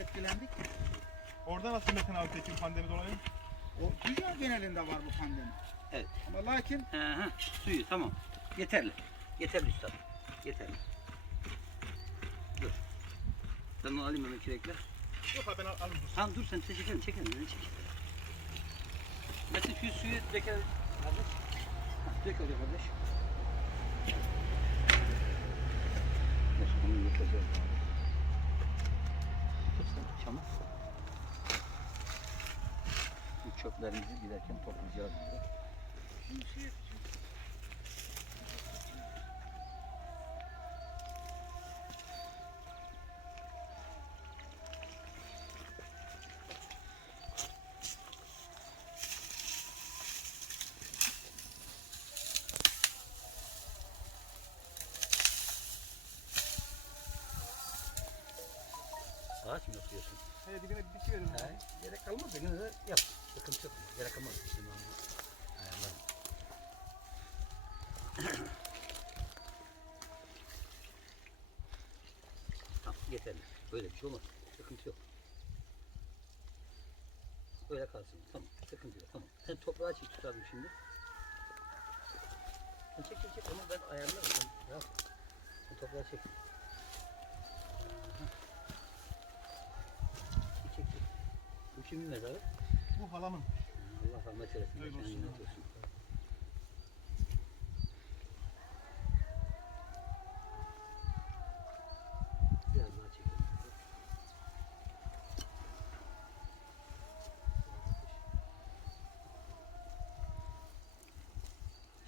etkilendik. Orada nasıl Metin abi peki pandemi dolayı? O dünya genelinde var bu pandemi. Evet. Ama lakin Aha, suyu tamam. Yeterli. Yeterli üstad. Yeterli. Dur. Ben onu alayım hemen kürekle. Yok abi ben al- alırım. Tamam dur sen çekelim çekelim beni çek. Metin şu suyu döker kardeş. Ha, dök oraya kardeş. Onu yıkacağız abi. Sen çamur. Bu çöplerimizi giderken toplayacağız. burada. Ağaç mı yapıyorsun? He dibine bir bitki verin. He, gerek kalmaz da yine de yap. Sıkıntı yok. Gerek kalmaz. Şimdi ayarlarım. tamam yeterli. Böyle bir şey olmaz. Sıkıntı yok. Öyle kalsın. Tamam. Sıkıntı yok. Tamam. Sen toprağı çek tutalım şimdi. Sen çek çek çek. Onu ben ayarlarım. Sen rahat. Sen toprağı çek. Kimin mezarı? Bu halamın. Allah rahmet eylesin. Mekanı olsun. cennet olsun. Biraz daha çekelim.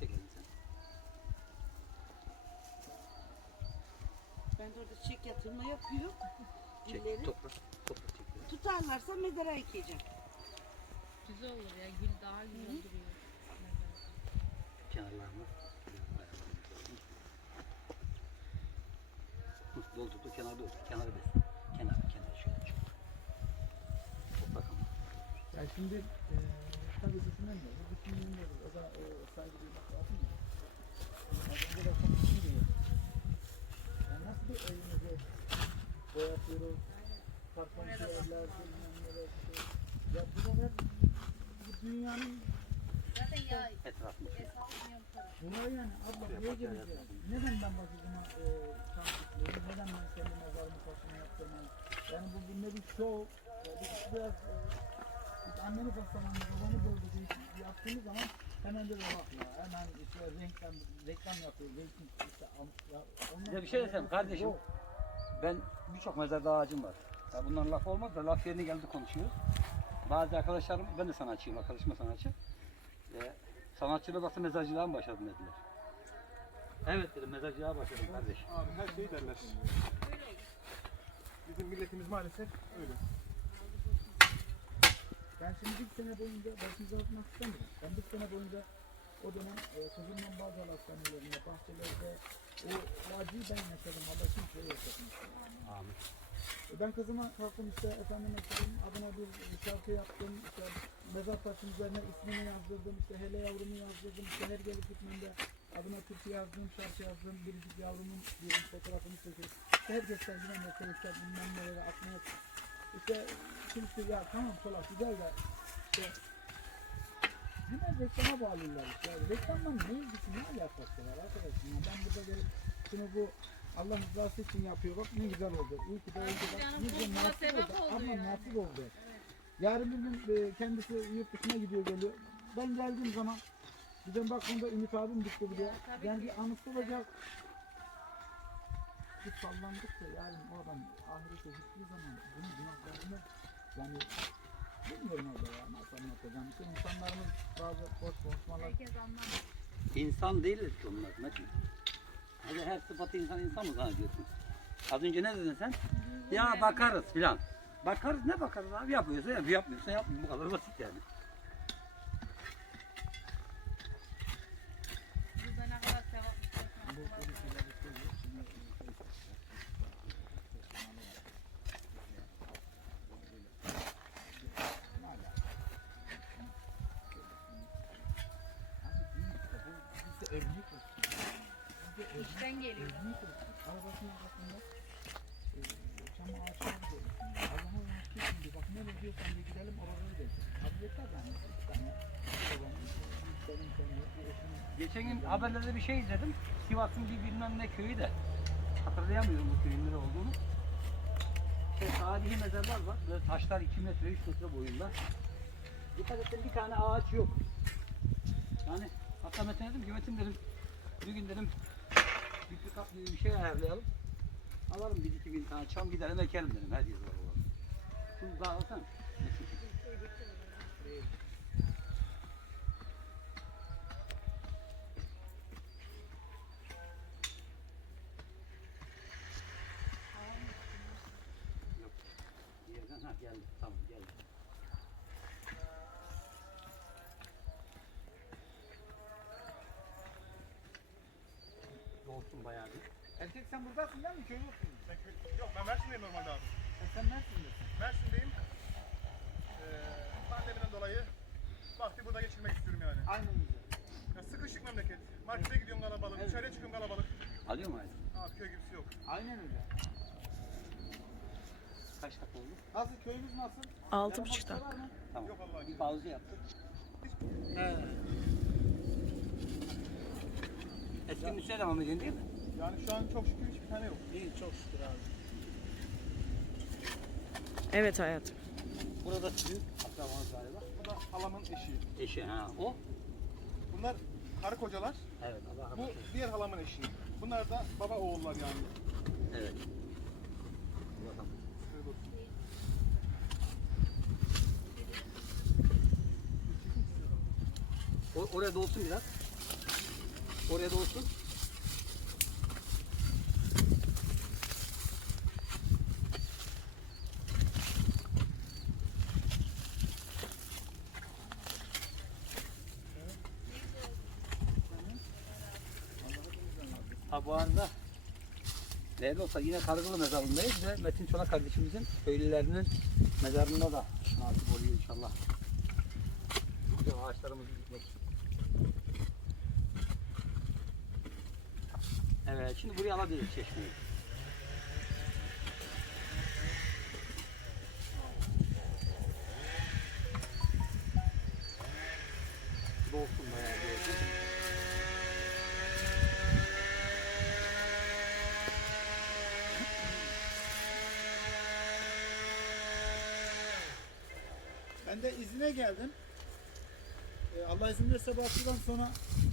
Çekelim sen. Ben de orada çiçek yatırma yapıyor. Çek. Gülleri. Toprak. Toprak çek. Tutarlarsa medara ekeceğim. Güzel olur ya. Gül daha güzel duruyor. Kenarlarını. Hı, Doldur da kenarda olsun. Kenarı besin. Kenar, kenar şöyle çok. Toprak ama. ya şimdi e, tabii düşünemiyor. Bu düşünemiyor. O da o saygı duymak lazım ya. Az önce de konuştum diyor. Yani nasıl bir evimizi boyatıyoruz. Farklı evler, bilmem neler. işte. Ya bu neler bu dünyanın Zaten ya yaparım. Buna yani abla niye geleceğiz? Neden ben bacıcıma e, şans istiyorum? Neden ben kendi mezarımı taşını yaptırmayayım? Yani bu, bu ne bir şov? Ya bu biraz e, biz annemiz hastalandı, babamız öldü diye yaptığımız zaman hemen de bak ya. Hemen işte reklam, reklam yapıyor. Reyting işte ya, Size bir şey desem kardeşim. Yok. Ben birçok mezarda ağacım var. Ya bunların laf olmaz da laf yerine geldi konuşuyoruz. Bazı arkadaşlarım, ben de sanatçıyım, arkadaşım da sanatçı. Ee, sanatçılığa baktı mezarcılığa mı başladın dediler. Evet dedim mezarcılığa başladım kardeş. Abi her şeyi derler. Bizim milletimiz maalesef öyle. Ben şimdi bir sene boyunca başınıza atmak istemiyorum. Ben bir sene boyunca o dönem e, Kızılman Bağcı hastanelerinde, bahçelerde o acıyı ben yaşadım. Allah kimseye yaşatmasın. Amin. E, Ben kızıma kalktım işte efendim söyleyeyim adına bir, şarkı yaptım. İşte mezar taşının üzerine ismini yazdırdım. İşte hele yavrumu yazdırdım. İşte her gelip gitmemde adına türkü yazdım, şarkı yazdım. Biricik yavrumun bir fotoğrafını çekip işte herkes kendine teyzeler bilmem nelere atmaya işte kimse ya tamam solak güzel de işte hemen reklama bağlıyorlar. Yani reklamla ne ilgisi ne alakası var arkadaşım ya ben burada gelip şunu bu Allah rızası için yapıyor bak ne güzel oldu. İyi ki de oldu. Bak, güzel topluma nasip oldu. Ama yani. nasip oldu. Yarın bir gün e, kendisi yurt dışına gidiyor geliyor. Ben geldiğim zaman bizim bak bunda Ümit abim gitti buraya. Yani bir anısı olacak. Biz sallandık da yarın o adam ahirete gittiği zaman bunun günahlarını yani bilmiyorum orada ya nasıl anlatacağım. İşte insanlarımız bazı boş konuşmalar Herkes anlamaz. İnsan değiliz ki onlar Metin. Hadi her sıfatı insan insan mı zannediyorsun? Az önce ne dedin sen? Ya bakarız filan. Bakarız ne bakarız abi yapıyorsa yap, yapmıyorsa yapmıyor. Bu kadar basit yani. Burada ne kadar sevap bu istiyorsan. bu şeyler söylüyor. Şimdi, Abi değil işte bu bizde evlilik olsun. Bizde evlilik İşten geliyor. Geçen gün haberlerde bir şey izledim. Sivas'ın bir bilmem ne köyü de. Hatırlayamıyorum bu köyün nere olduğunu. Şey, tarihi mezarlar var. Böyle taşlar 2 metre 3 metre boyunda. Dikkat ettim bir tane ağaç yok. Yani hatta Metin dedim ki Metin dedim bir gün dedim bir pikap gibi bir şey ayarlayalım. Alalım bir iki bin tane çam gidelim ekelim dedim. Var olan. Şunu dağılsana. Geldi. Tamam geldi. Bayağı bir. Erkek sen buradasın değil mi? Köy yoksun. Ben köy- Yok ben Mersin'deyim normalde abi. E, sen neresindesin? Mersin'deyim. Ee, pandemiden dolayı vakti burada geçirmek istiyorum yani. Aynen güzel. Ya sıkışık memleket. Markete gidiyorum kalabalık, Evet. dışarıya çıkıyorum kalabalık. Alıyor mu hayatım? Abi köy gibisi yok. Aynen öyle. Kaç dakika oldu? Nasıl köyümüz nasıl? Altı Yaramaz buçuk dakika. Tamam. Yok Allah'a Bir pauza yaptık. He. Eski müsaade devam ediyorsun değil mi? Yani şu an çok şükür hiçbir tane yok. İyi çok şükür abi. Evet hayatım. Burada sizin akrabanız galiba. Bu da halamın eşi. Eşi ha. O? Bunlar karı kocalar. Evet Allah rahmet Bu eylesin. diğer halamın eşi. Bunlar da baba oğullar yani. Evet. Şöyle olsun. O, oraya dolsun biraz. Oraya dolsun. Ha bu anda Değerli olsa yine Kargılı mezarındayız ve Metin Çolak kardeşimizin köylülerinin mezarında da nasip oluyor inşallah. Güzel ağaçlarımızı dikmek. Evet, şimdi buraya alabiliriz çeşmeyi. Dolsun bayağı dolsun. Ben de izine geldim. Ee, Allah izin verirse bu haftadan sonra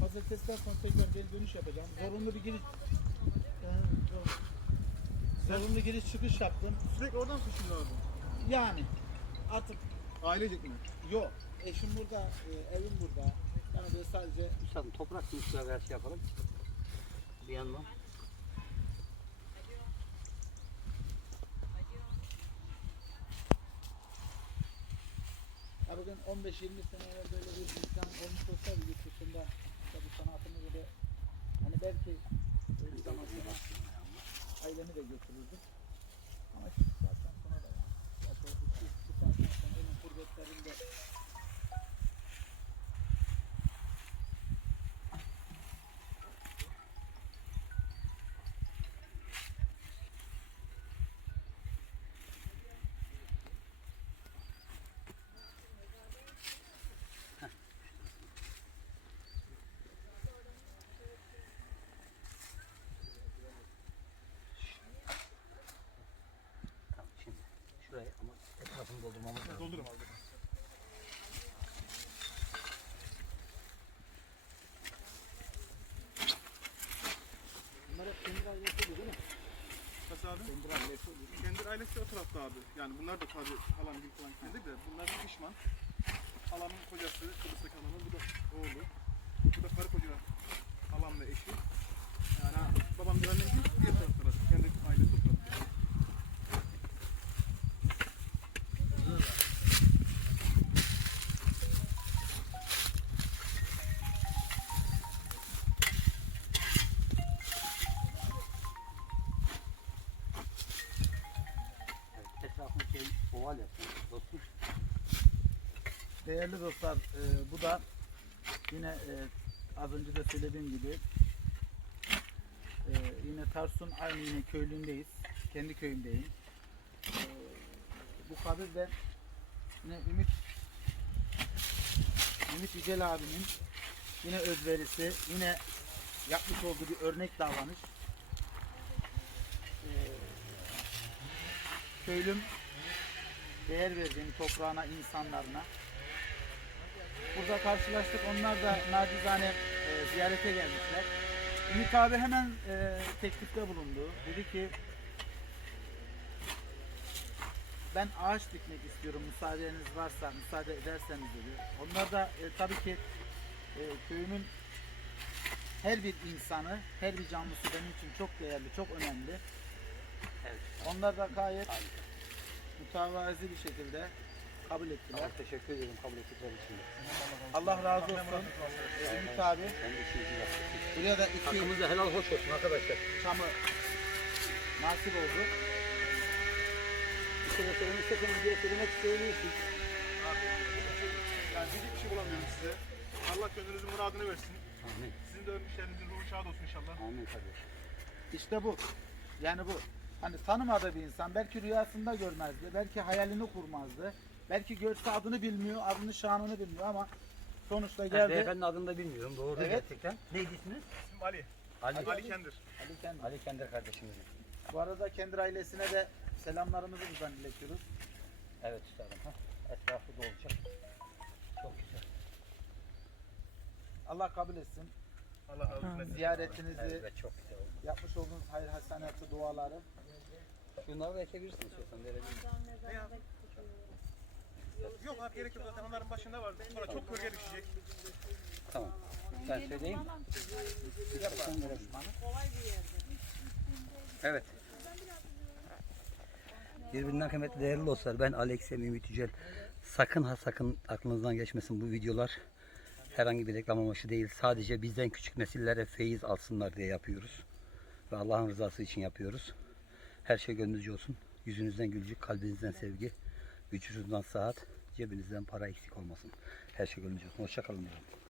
pazartesiden sonra tekrar geri dönüş yapacağım. Zorunlu bir giriş Ee, zor- zorunlu giriş çıkış yaptım. Sürekli oradan koşuyorlar abi. Yani artık Ailecek mi? yok. Eşim burada, e, evim burada. Yani böyle sadece Üstadım toprak ver şey yapalım. Bir yandan. Ya bugün 15-20 sene evvel böyle bir imkan olmuş olsaydı yurt dışında işte bu sanatımı böyle hani belki bir zaman sonra ailemi de götürürdüm. Ama şimdi bu saatten sonra da yani. Yaklaşık bu, bu saatten sonra ölüm kurbetlerinde Tamam şimdi. Şurayı ama etrafını doldurmamız lazım. Doldurum abi. bunlar hep kendi ailesi değil mi? Nasıl abi? Kendi ailesi oluyor. Kendi ailesi o tarafta abi. Yani bunlar da tabii halam gibi falan kendi de. Bunlar da pişman. Halamın kocası, Kıbrıs'taki halamın bu da oğlu. Bu da karı koca halam ve eşi. Yani babam bir annem diğer tarafta. Değerli dostlar, e, bu da yine e, az önce de söylediğim gibi e, yine Tarsus'un aynı yine köylüğündeyiz. Kendi köyümdeyim. Ee, bu kabirde yine Ümit Ümit Yücel abinin yine özverisi, yine yapmış olduğu bir örnek davranış. Ee, köylüm değer verdiğim toprağına, insanlarına. Burada karşılaştık. Onlar da nacizane e, ziyarete gelmişler. Ümit abi hemen e, teklifte bulundu. Dedi ki ben ağaç dikmek istiyorum müsaadeniz varsa, müsaade ederseniz dedi. Onlar da e, tabii ki e, köyümün her bir insanı, her bir canlısı benim için çok değerli, çok önemli. Evet. Onlar da gayet mütevazi bir şekilde kabul ettiler. Tamam, teşekkür ederim kabul ettikleri için. Allah razı olsun. Ee, Ümit abi. Buraya da iki Hakkımızda helal hoş olsun arkadaşlar. çamı nasip oldu. Bir şey söylemek isterseniz diye söylemek söyleyebilirsiniz. Yani diyecek bir şey bulamıyorum size. Allah gönlünüzün muradını versin. Amin. Sizin de ölmüşlerinizin ruhu şad olsun inşallah. Amin kardeşim. İşte bu. Yani bu. Hani tanımadığı bir insan belki rüyasında görmezdi, belki hayalini kurmazdı. Belki görse adını bilmiyor, adını şanını bilmiyor ama sonuçta geldi. beyefendinin adını da bilmiyorum. Doğru Evet. gerçekten. Neydi isminiz? İsmim Ali. Ali. Ali, Kendir. Ali Kendi. Ali Kender kardeşimiz. Bu arada kendi ailesine de selamlarımızı buradan iletiyoruz. Evet üstadım. Ha. Etrafı da olacak. Çok güzel. Allah kabul etsin. Allah razı olsun. Ziyaretinizi, Evet çok güzel oldu. yapmış olduğunuz hayır hasenatı, duaları. Şunları da ekebilirsin istiyorsan. Verebilirim. Yok abi gerek yok zaten onların başında var. Sonra çok gölge düşecek. Tamam. Ben söyleyeyim. İstersen verebilirim. Evet. Birbirinden kıymetli değerli dostlar. Ben Alexem Ümit Yücel. Sakın ha sakın aklınızdan geçmesin bu videolar. Herhangi bir reklam amaçlı değil. Sadece bizden küçük nesillere feyiz alsınlar diye yapıyoruz. Ve Allah'ın rızası için yapıyoruz. Her şey gönlünüzce olsun. Yüzünüzden gülücük, kalbinizden sevgi, vücudunuzdan saat, cebinizden para eksik olmasın. Her şey gönlünüzce olsun. Hoşçakalın diyorum.